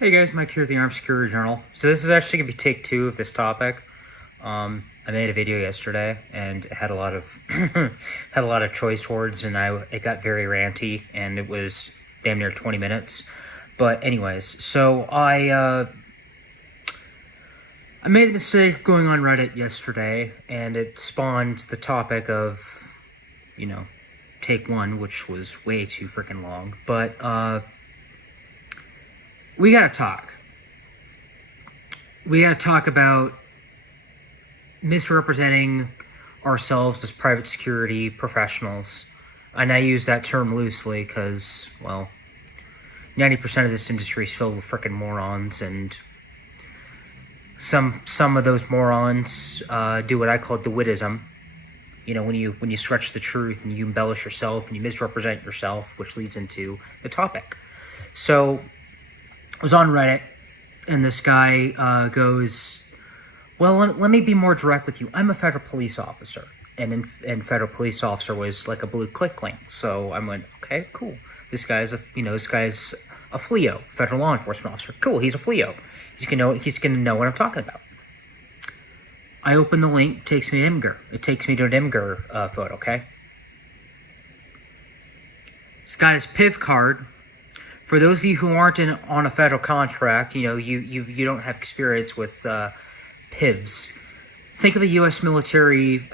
Hey guys, Mike here with the Armed Security Journal. So this is actually going to be take 2 of this topic. I made a video yesterday and it had a lot of had a lot of choice words, and it got very ranty, and it was damn near 20 minutes. But anyways, so I made a mistake of going on Reddit yesterday, and it spawned the topic of, take 1, which was way too freaking long. But we gotta talk. We gotta talk about misrepresenting ourselves as private security professionals. And I use that term loosely because, well, 90% of this industry is filled with frickin' morons, and some of those morons do what I call DeWittism. When you stretch the truth and you embellish yourself and you misrepresent yourself, which leads into the topic. So I was on Reddit, and this guy goes, well, let me be more direct with you. I'm a federal police officer, and federal police officer was like a blue click link. So I went, okay, cool. This guy's a FLEO, federal law enforcement officer. Cool, he's a FLEO. He's gonna know what I'm talking about. I open the link, takes me to Imgur. It takes me to an Imgur photo. Okay. He's got his PIV card. For those of you who aren't on a federal contract, you don't have experience with PIVs. Think of a U.S. military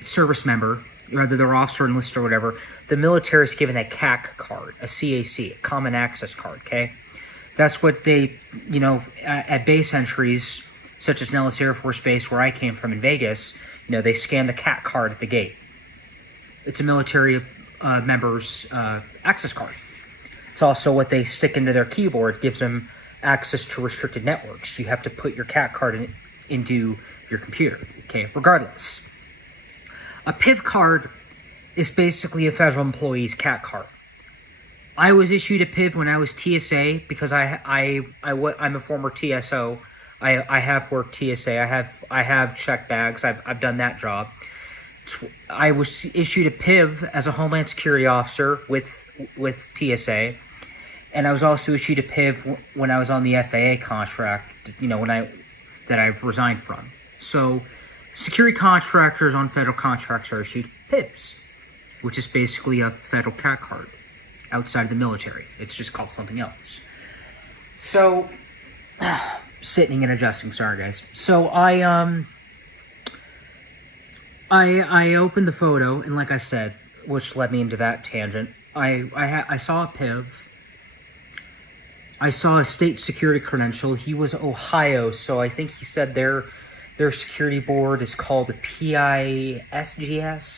service member, whether they're officer, enlisted, or whatever. The military is given a CAC card, a CAC, a Common Access Card. Okay, that's what they, at base entries, such as Nellis Air Force Base, where I came from in Vegas, they scan the CAC card at the gate. It's a military member's access card. It's also what they stick into their keyboard, gives them access to restricted networks. You have to put your CAC card into your computer, okay? Regardless. A PIV card is basically a federal employee's CAC card. I was issued a PIV when I was TSA because I'm a former TSO. I have worked TSA. I have checked bags. I've done that job. I was issued a PIV as a Homeland Security officer with TSA, and I was also issued a PIV when I was on the FAA contract, that I've resigned from. So security contractors on federal contracts are issued PIVs, which is basically a federal CAC card outside of the military. It's just called something else. So, sitting and adjusting, sorry guys. So I opened the photo, and like I said, which led me into that tangent, I saw a PIV. I saw a state security credential. He was Ohio, so I think he said their security board is called the PISGS.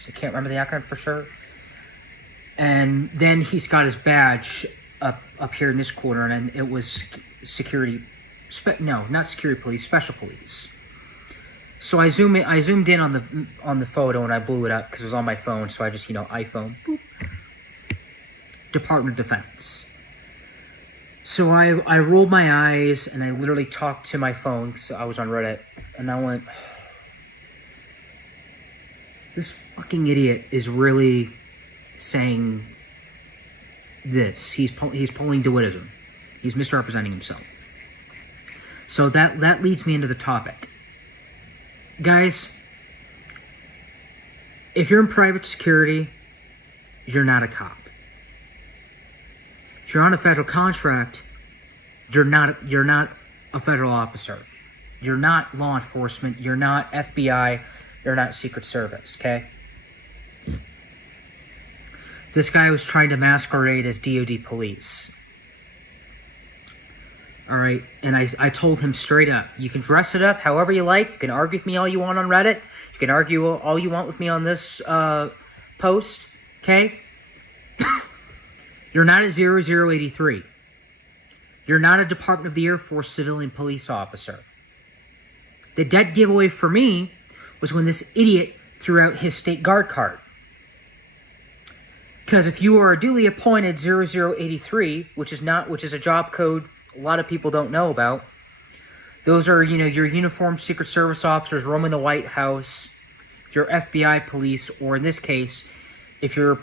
I can't remember the acronym for sure. And then he's got his badge up here in this corner, and it was not security police, special police. So I zoomed in on the photo, and I blew it up because it was on my phone. So I just iPhone, boop, Department of Defense. So I rolled my eyes, and I literally talked to my phone. So I was on Reddit, and I went, this fucking idiot is really saying this. He's pulling DeWittism. He's misrepresenting himself. So that leads me into the topic. Guys, if you're in private security, you're not a cop. If you're on a federal contract, you're not a federal officer. You're not law enforcement. You're not FBI. You're not Secret Service, okay? This guy was trying to masquerade as DOD police. All right, and I told him straight up, you can dress it up however you like. You can argue with me all you want on Reddit. You can argue all you want with me on this post, okay? You're not a 0083. You're not a Department of the Air Force civilian police officer. The dead giveaway for me was when this idiot threw out his state guard card. Because if you are a duly appointed 0083, which is a job code a lot of people don't know about, those are, your uniformed Secret Service officers roaming the White House, your FBI police, or in this case, if you're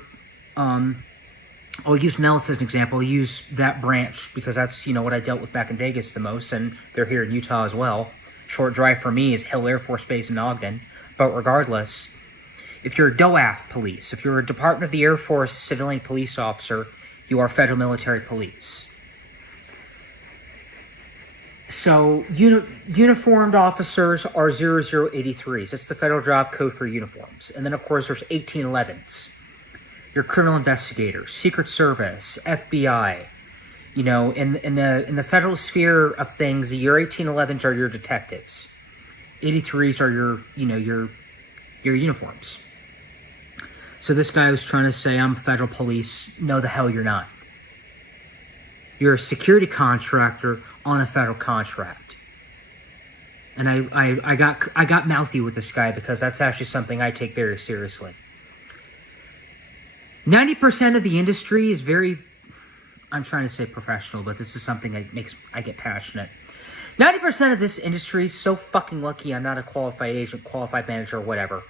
I'll use Nellis as an example. I'll use that branch because that's, what I dealt with back in Vegas the most, and they're here in Utah as well. Short drive for me is Hill Air Force Base in Ogden. But regardless, if you're a DOAF police, if you're a Department of the Air Force civilian police officer, you are federal military police. So, uniformed officers are 0083s. That's the federal job code for uniforms. And then, of course, there's 1811s. Your criminal investigators, Secret Service, FBI. In the federal sphere of things, your 1811s are your detectives. 83s are your uniforms. So this guy was trying to say, I'm federal police. No, the hell you're not. You're a security contractor on a federal contract. And I got mouthy with this guy because that's actually something I take very seriously. 90% of the industry is very, I'm trying to say professional, but this is something that makes I get passionate. 90% of this industry is so fucking lucky I'm not a qualified agent, qualified manager, or whatever.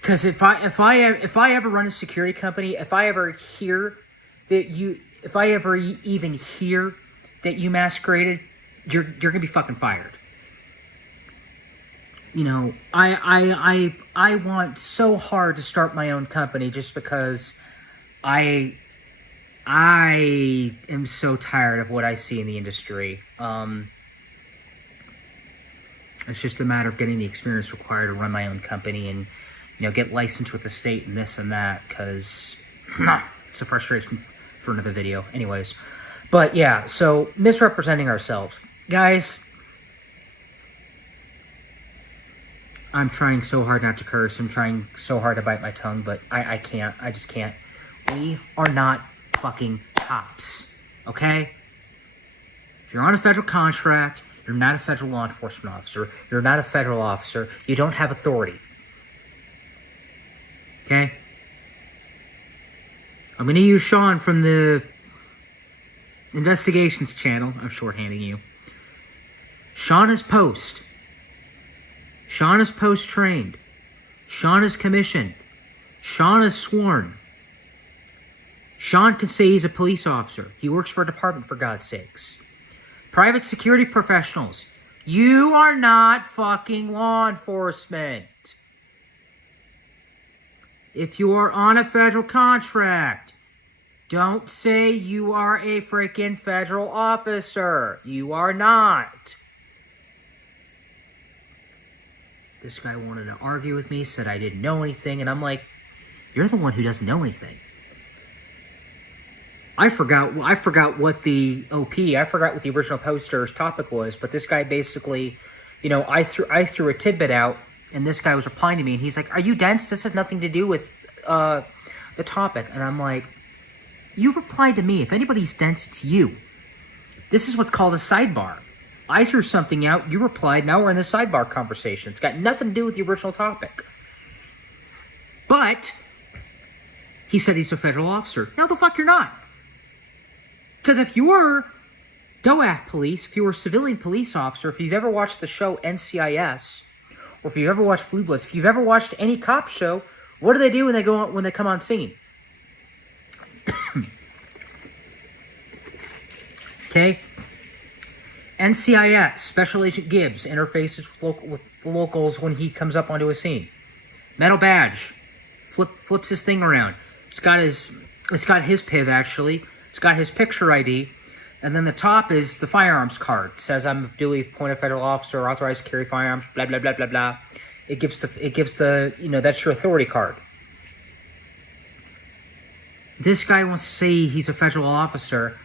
Because if I ever run a security company, if I ever even hear that you masqueraded, you're gonna be fucking fired. I want so hard to start my own company just because I am so tired of what I see in the industry. It's just a matter of getting the experience required to run my own company and, get licensed with the state and this and that, because it's a frustration for another video. Anyways. But yeah, so misrepresenting ourselves. Guys, I'm trying so hard not to curse. I'm trying so hard to bite my tongue, but I can't. I just can't. We are not fucking cops, okay? If you're on a federal contract, you're not a federal law enforcement officer. You're not a federal officer. You don't have authority. Okay? I'm going to use Sean from the investigations channel. I'm shorthanding you. Sean is post. Sean is post-trained. Sean is commissioned. Sean is sworn. Sean can say he's a police officer. He works for a department, for God's sakes. Private security professionals, you are not fucking law enforcement. If you are on a federal contract, don't say you are a freaking federal officer. You are not. This guy wanted to argue with me, said I didn't know anything, and I'm like, you're the one who doesn't know anything. I forgot what the original poster's topic was, but this guy basically, I threw a tidbit out, and this guy was replying to me, and he's like, are you dense? This has nothing to do with the topic. And I'm like, you replied to me. If anybody's dense, it's you. This is what's called a sidebar. I threw something out, you replied, now we're in the sidebar conversation. It's got nothing to do with the original topic. But he said he's a federal officer. No, the fuck you're not. Because if you were DOAF police, if you were a civilian police officer, if you've ever watched the show NCIS, or if you've ever watched Blue Bloods, if you've ever watched any cop show, what do they do when they come on scene? Okay? NCIS, Special Agent Gibbs, interfaces with the locals when he comes up onto a scene. Metal badge. Flips his thing around. It's got his PIV, actually. It's got his picture ID. And then the top is the firearms card. It says, I'm a duly appointed federal officer, authorized to carry firearms, blah, blah, blah, blah, blah. It gives the, that's your authority card. This guy wants to say he's a federal officer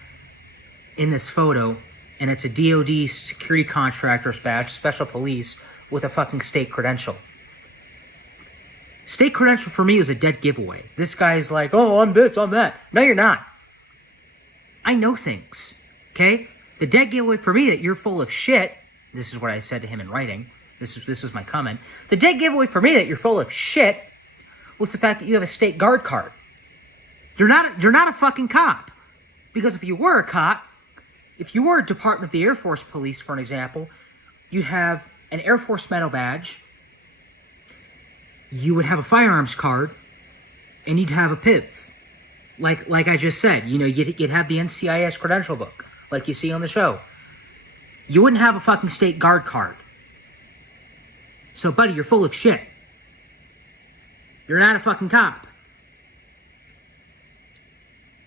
in this photo, and it's a DOD security contractor's badge, special police, with a fucking state credential. State credential for me is a dead giveaway. This guy's like, oh, I'm this, I'm that. No, you're not. I know things, okay? The dead giveaway for me that you're full of shit, this is what I said to him in writing, this was my comment. The dead giveaway for me that you're full of shit was the fact that you have a state guard card. You're not a fucking cop. Because if you were a cop, if you were a Department of the Air Force Police, for an example, you have an Air Force medal badge, you would have a firearms card, and you'd have a PIV. Like I just said, you'd have the NCIS credential book, like you see on the show. You wouldn't have a fucking state guard card. So, buddy, you're full of shit. You're not a fucking cop.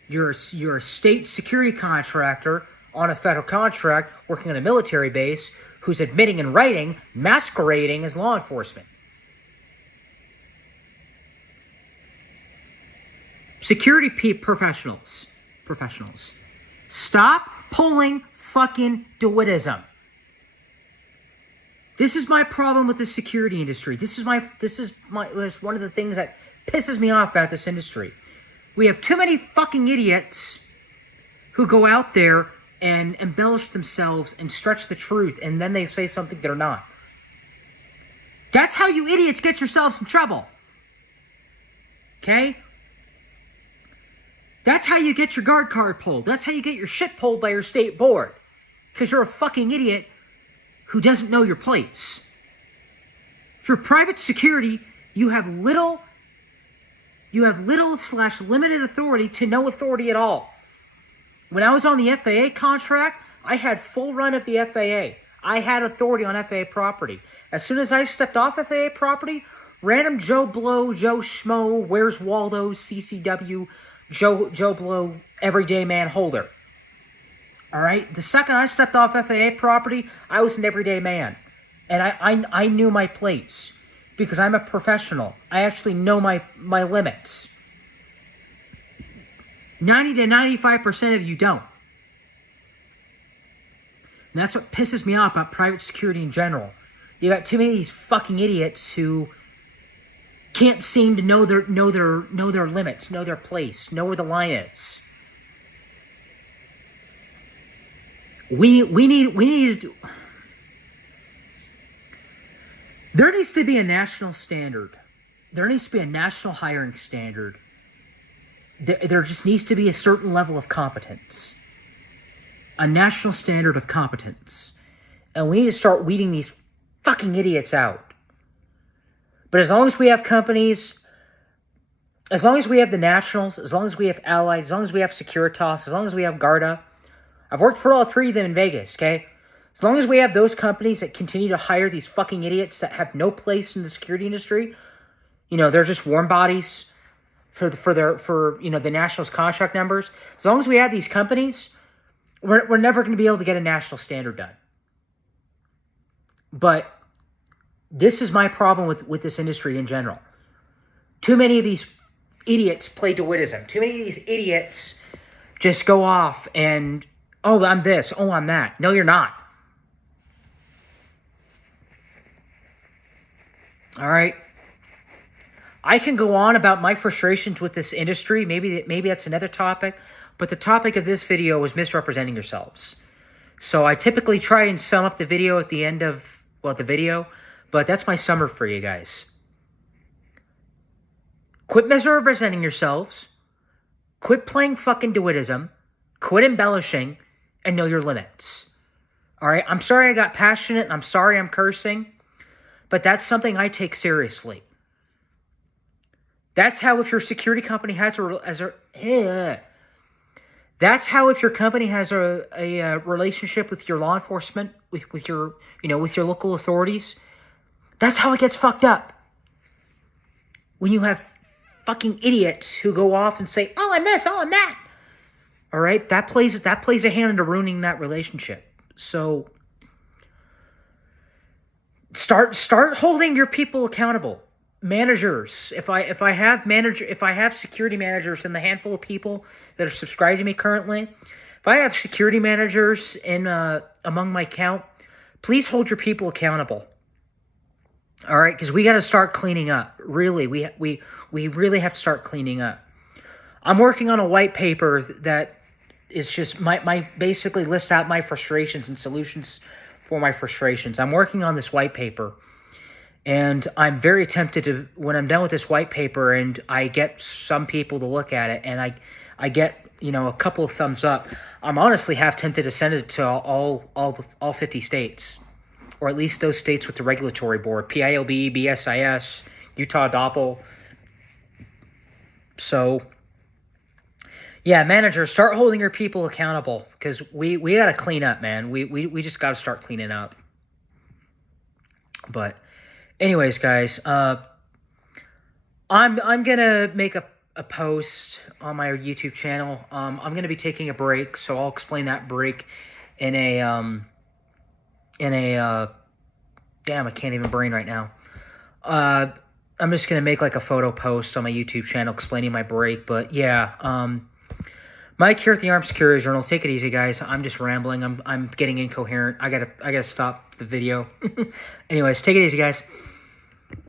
You're a state security contractor on a federal contract working on a military base who's admitting in writing, masquerading as law enforcement. Security professionals, stop pulling fucking DeWittism. This is my problem with the security industry. This is one of the things that pisses me off about this industry. We have too many fucking idiots who go out there and embellish themselves and stretch the truth, and then they say something they're not. That's how you idiots get yourselves in trouble. Okay? That's how you get your guard card pulled. That's how you get your shit pulled by your state board. Because you're a fucking idiot who doesn't know your place. For private security, you have little / limited authority to no authority at all. When I was on the FAA contract, I had full run of the FAA. I had authority on FAA property. As soon as I stepped off FAA property, random Joe Blow, Joe Schmo, Where's Waldo, CCW, Joe Blow, everyday man holder. All right? The second I stepped off FAA property, I was an everyday man. And I knew my place because I'm a professional. I actually know my limits. 90 to 95% of you don't. And that's what pisses me off about private security in general. You got too many of these fucking idiots who can't seem to know their limits, know their place, know where the line is. We need to. There needs to be a national standard. There needs to be a national hiring standard. There just needs to be a certain level of competence. A national standard of competence. And we need to start weeding these fucking idiots out. But as long as we have companies, as long as we have the Nationals, as long as we have Allied, as long as we have Securitas, as long as we have Garda, I've worked for all three of them in Vegas, okay? As long as we have those companies that continue to hire these fucking idiots that have no place in the security industry, they're just warm bodies for the Nationals contract numbers. As long as we have these companies, we're never going to be able to get a national standard done. But this is my problem with this industry in general. Too many of these idiots play DeWittism. Too many of these idiots just go off and, oh, I'm this, oh, I'm that. No, you're not. All right. I can go on about my frustrations with this industry. Maybe that's another topic. But the topic of this video was misrepresenting yourselves. So I typically try and sum up the video at the end of, the video. But that's my summary for you guys. Quit misrepresenting yourselves. Quit playing fucking DeWittism. Quit embellishing. And know your limits. All right? I'm sorry I got passionate. And I'm sorry I'm cursing. But that's something I take seriously. That's how if your security company has that's how if your company has a relationship with your law enforcement, with your local authorities, that's how it gets fucked up. When you have fucking idiots who go off and say, "Oh, I'm this, oh, I'm that." All right, that plays a hand into ruining that relationship. So start holding your people accountable. Managers, if I have security managers in the handful of people that are subscribed to me currently, if I have security managers in among my count, please hold your people accountable. All right, because we got to start cleaning up. Really, we really have to start cleaning up. I'm working on a white paper that is just my basically lists out my frustrations and solutions for my frustrations. I'm working on this white paper. And I'm very tempted to, when I'm done with this white paper and I get some people to look at it and I get, a couple of thumbs up, I'm honestly half tempted to send it to all 50 states, or at least those states with the regulatory board, PIOB, BSIS, Utah DOPL. So Yeah, manager, start holding your people accountable, because we got to clean up, man. We just got to start cleaning up. But anyways, guys, I'm gonna make a post on my YouTube channel. I'm gonna be taking a break, so I'll explain that break in a damn, I can't even brain right now. I'm just gonna make like a photo post on my YouTube channel explaining my break. But yeah, Mike here at the Armed Security Journal. Take it easy, guys. I'm just rambling. I'm getting incoherent. I gotta stop the video. Anyways, take it easy, guys.